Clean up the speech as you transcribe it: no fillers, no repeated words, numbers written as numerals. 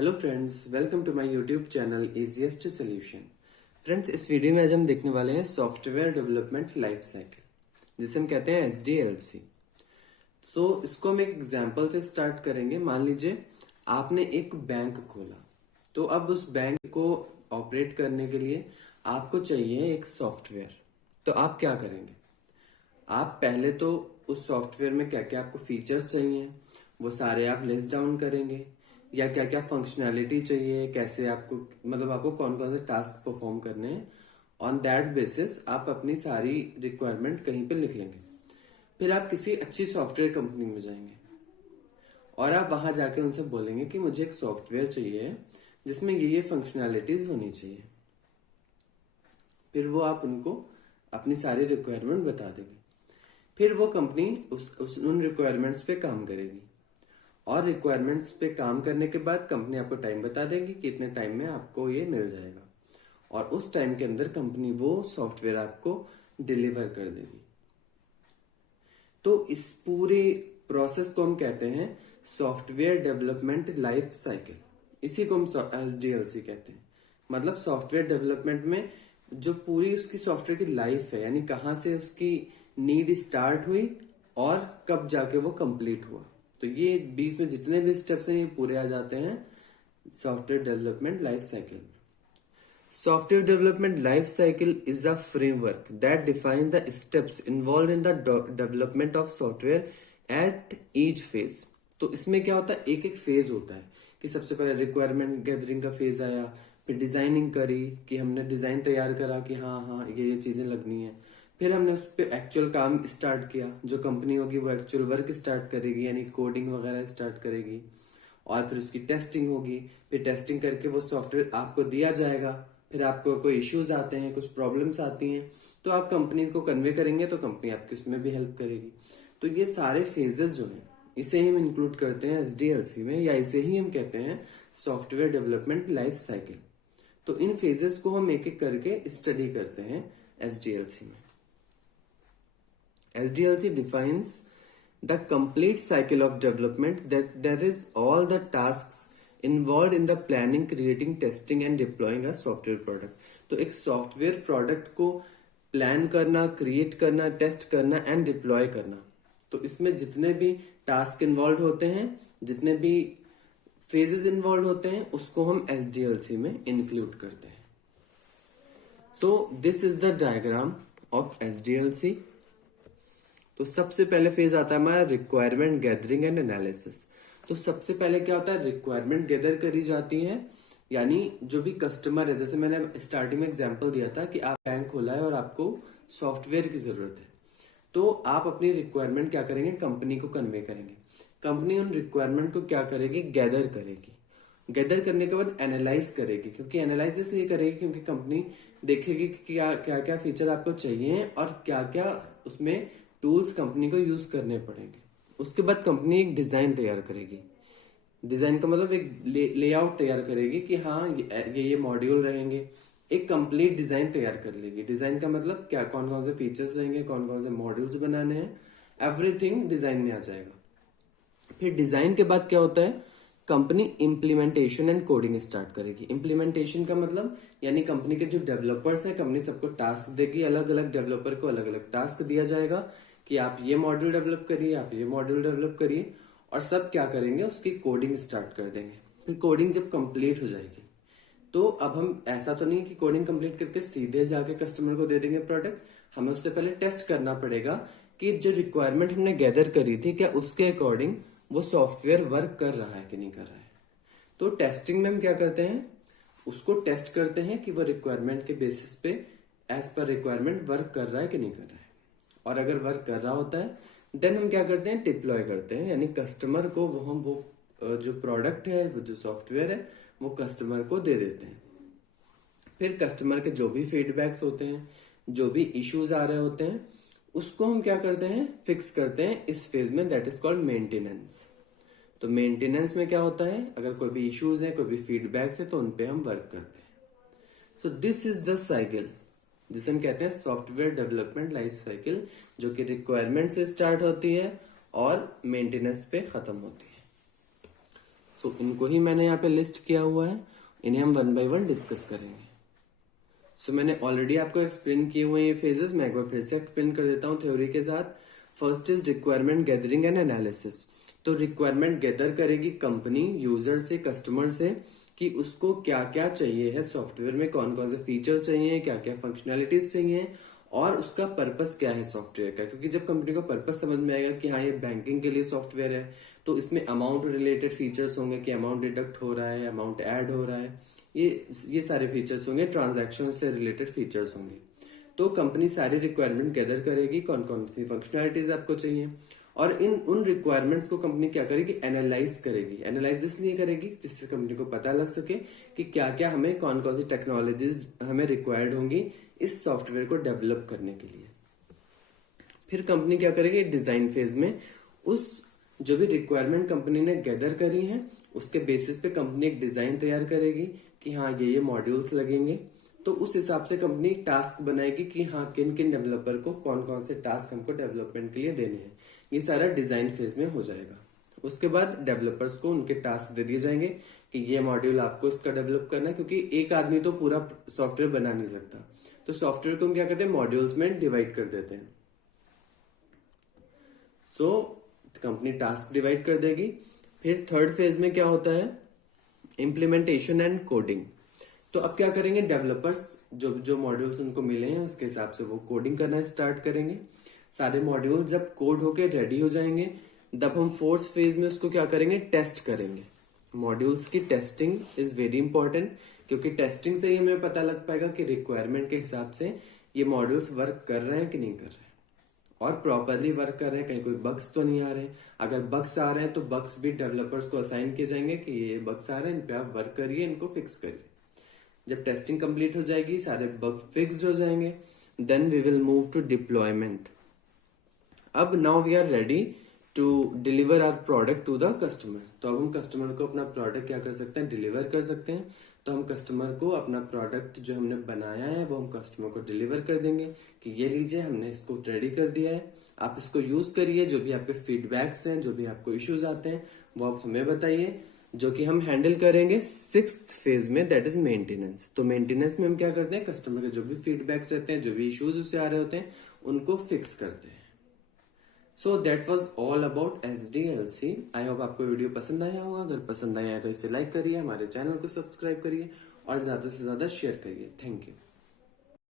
Hello friends, welcome to my YouTube channel easiest solution. Friends, इस video में आज हम देखने वाले हैं सॉफ्टवेयर डेवलपमेंट लाइफ साइकिल, जिसे हम कहते हैं SDLC। तो इसको हम एक एग्जांपल से स्टार्ट करेंगे। मान लीजिए आपने एक बैंक खोला, तो अब उस बैंक को ऑपरेट करने के लिए आपको चाहिए एक सॉफ्टवेयर। तो आप क्या करेंगे? आप पहले तो उस सॉफ्टवेयर में क्या क्या आपको फीचर्स चाहिए वो सारे आप लिस्ट डाउन करेंगे, या क्या क्या फंक्शनैलिटी चाहिए, कैसे आपको मतलब आपको कौन कौन से टास्क परफॉर्म करने हैं। ऑन दैट बेसिस आप अपनी सारी रिक्वायरमेंट कहीं पे लिख लेंगे। फिर आप किसी अच्छी सॉफ्टवेयर कंपनी में जाएंगे और आप वहां जाके उनसे बोलेंगे कि मुझे एक सॉफ्टवेयर चाहिए जिसमें ये फंक्शनैलिटीज होनी चाहिए। फिर वो आप उनको अपनी सारी रिक्वायरमेंट बता देंगे। फिर वो कंपनी उन रिक्वायरमेंट्स पे काम करेगी, और रिक्वायरमेंट्स पे काम करने के बाद कंपनी आपको टाइम बता देगी कि इतने टाइम में आपको ये मिल जाएगा, और उस टाइम के अंदर कंपनी वो सॉफ्टवेयर आपको डिलीवर कर देगी। तो इस पूरे प्रोसेस को हम कहते हैं सॉफ्टवेयर डेवलपमेंट लाइफ साइकिल। इसी को हम SDLC कहते हैं। मतलब सॉफ्टवेयर डेवलपमेंट में जो पूरी उसकी सॉफ्टवेयर की लाइफ है, यानी कहाँ से उसकी नीड स्टार्ट हुई और कब जाके वो कंप्लीट हुआ, तो ये बीच में जितने भी स्टेप्स हैं ये पूरे आ जाते हैं software development life cycle. Software development life cycle is a framework that defines the steps involved in the development of software at each phase। तो इसमें क्या होता है, एक एक फेज होता है कि सबसे पहले रिक्वायरमेंट गैदरिंग का फेज आया, फिर डिजाइनिंग करी कि हमने डिजाइन तैयार करा कि हाँ हाँ ये चीजें लगनी है। फिर हमने उस पर एक्चुअल काम स्टार्ट किया, जो कंपनी होगी वो एक्चुअल वर्क स्टार्ट करेगी, यानी कोडिंग वगैरह स्टार्ट करेगी। और फिर उसकी टेस्टिंग होगी, फिर टेस्टिंग करके वो सॉफ्टवेयर आपको दिया जाएगा। फिर आपको कोई इश्यूज आते हैं, कुछ प्रॉब्लम्स आती हैं, तो आप कंपनी को कन्वे करेंगे तो कंपनी आपकी उसमें भी हेल्प करेगी। तो ये सारे फेजेस जो हैं इसे ही हम इंक्लूड करते हैं SDLC में, या इसे ही हम कहते हैं सॉफ्टवेयर डेवलपमेंट लाइफ साइकिल। तो इन फेजेस को हम एक एक करके स्टडी करते हैं SDLC में। SDLC defines the complete cycle of development, that is all the tasks involved in the planning, creating, testing and deploying a software product। तो एक सॉफ्टवेयर प्रोडक्ट को प्लान करना, क्रिएट करना, टेस्ट करना एंड डिप्लॉय करना, तो इसमें जितने भी टास्क इन्वॉल्व होते हैं, जितने भी फेजेस इन्वॉल्व होते हैं, उसको हम SDLC में इंक्लूड करते हैं। So this is the diagram of SDLC। तो सबसे पहले फेज आता है हमारा रिक्वायरमेंट गैदरिंग एंड एनालिसिस। तो सबसे पहले क्या होता है, रिक्वायरमेंट गैदर करी जाती है, यानी जो भी कस्टमर है, जैसे मैंने स्टार्टिंग में एग्जांपल दिया था कि आप बैंक खोला है और आपको सॉफ्टवेयर की जरूरत है, तो आप अपनी रिक्वायरमेंट क्या करेंगे, कंपनी को कन्वे करेंगे। कंपनी उन रिक्वायरमेंट को क्या करेगी, गैदर करेगी। गैदर करने के बाद एनालाइज करेगी, क्योंकि एनालाइज इसलिए करेगी क्योंकि कंपनी देखेगी कि क्या क्या फीचर आपको चाहिए और क्या क्या उसमें टूल्स कंपनी को यूज करने पड़ेंगे। उसके बाद कंपनी एक डिजाइन तैयार करेगी। डिजाइन का मतलब एक लेआउट तैयार करेगी कि हाँ ये मॉड्यूल रहेंगे। एक कंप्लीट डिजाइन तैयार कर लेगी। डिजाइन का मतलब क्या, कौन कौन से फीचर्स रहेंगे, कौन कौन से मॉड्यूल्स बनाने हैं, एवरीथिंग डिजाइन में आ जाएगा। फिर डिजाइन के बाद क्या होता है, company implementation and coding start करेगी। इम्प्लीमेंटेशन का मतलब यानी कंपनी के जो डेवलपर्स हैं, कंपनी सबको टास्क देगी, अलग अलग डेवलपर को अलग अलग टास्क दिया जाएगा कि आप ये मॉड्यूल डेवलप करिए, आप ये मॉड्यूल डेवलप करिए, और सब क्या करेंगे, उसकी कोडिंग स्टार्ट कर देंगे। फिर कोडिंग जब कंप्लीट हो जाएगी, तो अब हम ऐसा तो नहीं कि कोडिंग कंप्लीट करके सीधे जाके कस्टमर को दे देंगे प्रोडक्ट। हमें उससे पहले टेस्ट करना पड़ेगा कि जो रिक्वायरमेंट हमने गैदर करी थी, क्या उसके अकॉर्डिंग वो सॉफ्टवेयर वर्क कर रहा है कि नहीं कर रहा है। तो टेस्टिंग में हम क्या करते हैं, उसको टेस्ट करते हैं कि वो रिक्वायरमेंट के बेसिस पे एज पर रिक्वायरमेंट वर्क कर रहा है कि नहीं कर रहा है। और अगर वर्क कर रहा होता है देन हम क्या करते हैं, डिप्लॉय करते हैं, यानी कस्टमर को वो जो प्रोडक्ट है, वो जो सॉफ्टवेयर है, वो कस्टमर को दे देते हैं। फिर कस्टमर के जो भी फीडबैक्स होते हैं, जो भी इश्यूज आ रहे होते हैं, उसको हम क्या करते हैं, फिक्स करते हैं इस फेज में, दैट इज कॉल्ड मेंटेनेंस। तो मेंटेनेंस में क्या होता है, अगर कोई भी इश्यूज है, कोई भी फीडबैक्स है, तो उनपे हम वर्क करते हैं। So this is the cycle जिसे हम कहते हैं सॉफ्टवेयर डेवलपमेंट लाइफ साइकिल, जो कि रिक्वायरमेंट से स्टार्ट होती है और मेंटेनेंस पे खत्म होती है। सो इनको ही मैंने यहाँ पे लिस्ट किया हुआ है, इन्हें हम 1 बाय 1 डिस्कस करेंगे। सो मैंने ऑलरेडी आपको एक्सप्लेन किए हुए ये फेजेस, मैं एक बार फिर से एक्सप्लेन कर देता हूँ थ्योरी के साथ। First is requirement gathering and analysis. तो रिक्वायरमेंट गैदर करेगी कंपनी यूजर से, कस्टमर से, कि उसको क्या क्या चाहिए है सॉफ्टवेयर में, कौन कौन से फीचर चाहिए, क्या क्या फंक्शनैलिटीज चाहिए, और उसका पर्पस क्या है सॉफ्टवेयर का। क्योंकि जब कंपनी को पर्पस समझ में आएगा कि हाँ ये बैंकिंग के लिए सॉफ्टवेयर है, तो इसमें अमाउंट रिलेटेड फीचर्स होंगे कि अमाउंट डिडक्ट हो रहा है, अमाउंट ऐड हो रहा है, ये सारे फीचर्स होंगे, ट्रांजैक्शन से रिलेटेड फीचर्स होंगे। तो कंपनी सारी रिक्वायरमेंट गैदर करेगी, कौन कौन सी फंक्शनैलिटीज आपको चाहिए, और उन रिक्वायरमेंट्स को कंपनी क्या करेगी, एनालाइज करेगी। एनालाइज इसलिए करेगी जिससे कंपनी को पता लग सके कि क्या क्या हमें, कौन कौन सी टेक्नोलॉजीज हमें रिक्वायर्ड होंगी इस सॉफ्टवेयर को डेवलप करने के लिए। फिर कंपनी क्या करेगी, डिजाइन फेज में उस जो भी रिक्वायरमेंट कंपनी ने गैदर करी है उसके बेसिस पे कंपनी एक डिजाइन तैयार करेगी कि हाँ ये मॉड्यूल्स लगेंगे। तो उस हिसाब से कंपनी टास्क बनाएगी कि हाँ किन किन डेवलपर को कौन कौन से टास्क हमको डेवलपमेंट के लिए देने हैं। ये सारा डिजाइन फेज में हो जाएगा। उसके बाद डेवलपर्स को उनके टास्क दे दिए जाएंगे कि ये मॉड्यूल आपको इसका डेवलप करना है, क्योंकि एक आदमी तो पूरा सॉफ्टवेयर बना नहीं सकता। तो सॉफ्टवेयर को हम क्या करते हैं, मॉड्यूल्स में डिवाइड कर देते हैं। सो कंपनी टास्क डिवाइड कर देगी। फिर थर्ड फेज में क्या होता है, इम्प्लीमेंटेशन एंड कोडिंग। तो अब क्या करेंगे, डेवलपर्स जो जो मॉड्यूल्स उनको मिले हैं उसके हिसाब से वो कोडिंग करना स्टार्ट करेंगे। सारे मॉड्यूल जब कोड होके रेडी हो जाएंगे तब हम फोर्थ फेज में उसको क्या करेंगे, टेस्ट करेंगे। मॉड्यूल्स की टेस्टिंग इज वेरी इंपॉर्टेंट, क्योंकि टेस्टिंग से ही हमें पता लग पाएगा कि रिक्वायरमेंट के हिसाब से ये मॉड्यूल्स वर्क कर रहे हैं कि नहीं कर रहे हैं, और प्रॉपरली वर्क कर रहे हैं, कहीं कोई बग्स तो नहीं आ रहे हैं। अगर बग्स आ रहे हैं तो बग्स भी डेवलपर्स को असाइन किए जाएंगे कि ये बग्स आ रहे हैं, इन पे आप वर्क करिए, इनको फिक्स करिए। जब टेस्टिंग कंप्लीट हो जाएगी, सारे बग फिक्स्ड हो जाएंगे, then we will move to deployment. अब now we are ready to deliver our product to the customer. तो अब हम कस्टमर को अपना प्रोडक्ट क्या कर सकते हैं, डिलीवर कर सकते हैं। तो हम कस्टमर को अपना प्रोडक्ट जो हमने बनाया है वो हम कस्टमर को डिलीवर कर देंगे कि ये लीजिए, हमने इसको रेडी कर दिया है, आप इसको यूज करिए। जो भी आपके फीडबैक्स हैं, जो भी आपको इश्यूज आते हैं वो आप हमें बताइए, जो कि हम हैंडल करेंगे सिक्स्थ फेज में, दैट इज मेंटेनेंस। तो मेंटेनेंस में हम क्या करते हैं, कस्टमर के जो भी फीडबैक्स रहते हैं, जो भी इश्यूज उससे आ रहे होते हैं, उनको फिक्स करते हैं। So that was all about SDLC। I hope आपको वीडियो पसंद आया होगा। अगर पसंद आया है तो इसे लाइक करिए, हमारे चैनल को सब्सक्राइब करिए और ज्यादा से ज्यादा शेयर करिए। Thank you.